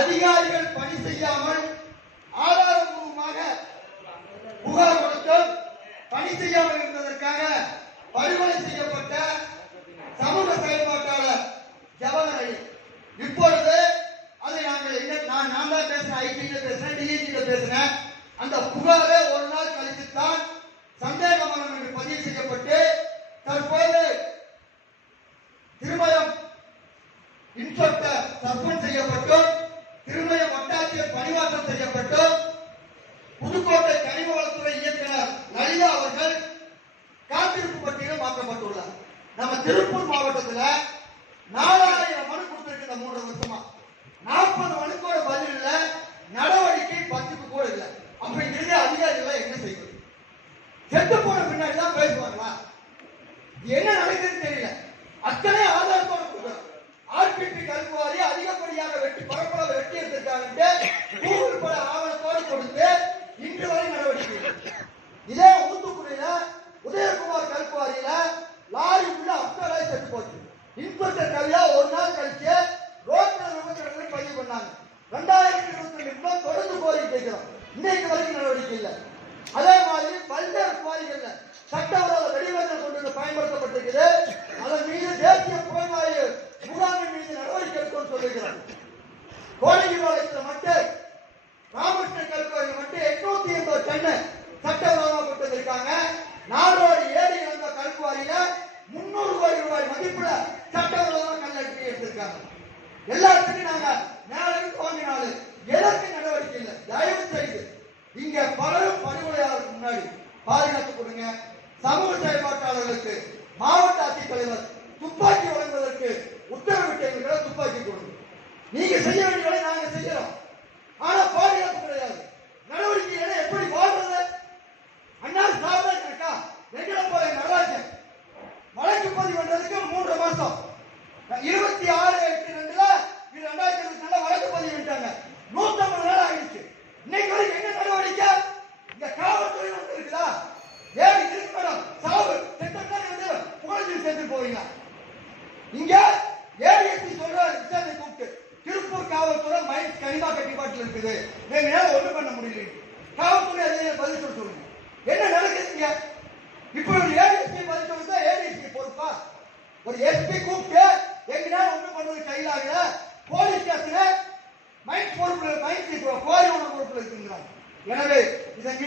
அதிகாரிகள் பணி செய்யாமல் ஆதாரபூர்வமாக புகார் கொடுத்தும் பணி செய்யாமல் இருந்ததற்காக படுகொலை செய்யப்பட்ட சமூக செயல்பாட்டாளர் ஜவஹர். இப்பொழுது அதை நான் தான் பேசுறேன், ஐடில பேசுறேன், டிஐடில பேசுறேன். அந்த புகாரை ஒரு நாள் கழித்துத்தான் சந்தேக மரணம் என்று பதிவு செய்யப்பட்டு தற்போது திருமயம் இன்ஸ்பெக்டர் சஸ்பெண்ட் செய்யப்பட்டும் திருமயம் வட்டாட்சியர் பணிமாற்றம் செய்யப்பட்டும் புதுக்கோட்டை கனிம வளத்துறை இயக்குனர் லலிதா அவர்கள் காத்திருப்பு பட்டியலில் மாற்றப்பட்டுள்ளார். நம்ம திருப்பூர் மாவட்டத்தில் 4000 மனு கொடுத்திருக்கிற 3 வருஷமா 40 மனுக்கோட பதில் இல்ல, நடவடிக்கை 10க்கு கூட இல்லை. அப்படி இருக்க அதிகாரிகள் என்ன செய்வது? செத்து போன பின்னாடி தான் பேசுவாங்களா? என்ன நடக்குதுன்னு தெரியல. அத்தனை ஆதாரத்தோட கொடுக்குறோம். ஆர்பிபி கல்குவாரி அதிகப்படியாக பரப்பளவு வெட்டி எடுத்திருக்காங்க கூகுள் பட ஆவணத்தோடு கொடுத்து இன்று வரை நடவடிக்கை. இதே ஊத்துக்குடியில உதயகுமார் கல்குவாரியில லாரி உள்ள அப்டலாய் செத்து போச்சு. இன்ஸ்பெக்டர் கவியா ஒரு நாள் கழிச்சு ரோட்ல விபத்துகள் பதிவு பண்ணாங்க. 2022 தொடர்ந்து கோரிக்கை கேட்கிறோம். இன்னைக்கு வரைக்கும் நடவடிக்கை இல்லை. அதே மாதிரி பல்வேறு குவாரிகள்ல சட்டவிரோத வெடிமருந்துகள் கொண்டு பயன்படுத்தப்பட்டிருக்குது. அதன் மீது தேசிய புலனாய்வு முகாமின் மீது நடவடிக்கை எடுக்கும் சொல்லுகிறார். கோடைபாளையத்தில் மட்டும் ராமகிருஷ்ண கல்குவாரி மட்டும் 880 டன்னு சட்டவிரோதமாக கொடுத்திருக்காங்க. நாடோடி ஏரி வந்த கல்குவாரியில 300 கோடி ரூபாய் மதிப்புல சட்டவிரோதமாக கல்லெடுத்து எடுத்திருக்காங்க. எல்லாத்துக்கும் நாங்க நேரம் வாங்கினாலும் எதற்கு நடவடிக்கை இல்லை. தயவு செய்து இங்க பலரும் படுகொலையாளருக்கு முன்னாடி பாதுகாத்து கொடுங்க. சமூக செயல்பாட்டாளர்களுக்கு மாவட்ட ஆட்சித்தலைவர் துப்பாக்கி வழங்குவதற்கு உத்தரவிட்ட துப்பாக்கி கொடுங்க. நீங்க செய்ய வேண்டியதை நாங்க செய்யறோம். ஆனா பாதுகாப்பு கிடையாது. நடவடிக்கை எப்படி வாழ்றது? அண்ணா சாதனை இருக்கா? எங்களை போல நடராஜன் வழக்கு பதிவு பண்றதுக்கு 3 மாசம் 26/8/2 2024 வழக்கு பதிவு பண்ணிட்டாங்க. 150 நாள் ஆயிடுச்சு. இன்னைக்கு வரைக்கும் என்ன நடவடிக்கை? இந்த காவல்துறை வந்து இருக்குதா? ஏன் இருக்கு மேடம்? சாவு செத்ததான் வந்து புகழ்ச்சி சேர்த்து போவீங்க. இங்க ஏடிஎஸ்பி சொல்றாரு விசாரணை கூப்பிட்டு திருப்பூர் காவல்துறை மைண்ட் கனிமா கட்டிப்பாட்டில் இருக்குது. எங்களால ஒண்ணு பண்ண முடியல. காவல்துறை அதிகாரி பதில் சொல்லுங்க. என்ன நடக்குதுங்க? இப்போ ஏடிஎஸ்பி பதில் சொல்லுங்க. ஏடிஎஸ்பி பொறுப்பா? ஒரு எஸ்பி கூப்பிட்டு எங்களால ஒண்ணு பண்றது கையில் ஆகல. போலீஸ் ஸ்டேஷன் மைண்ட் பொறுப்புல மைண்ட் கோரி ஒன்று பொறுப்புல இருக்குங்கிறாங்க. எனவே இதன்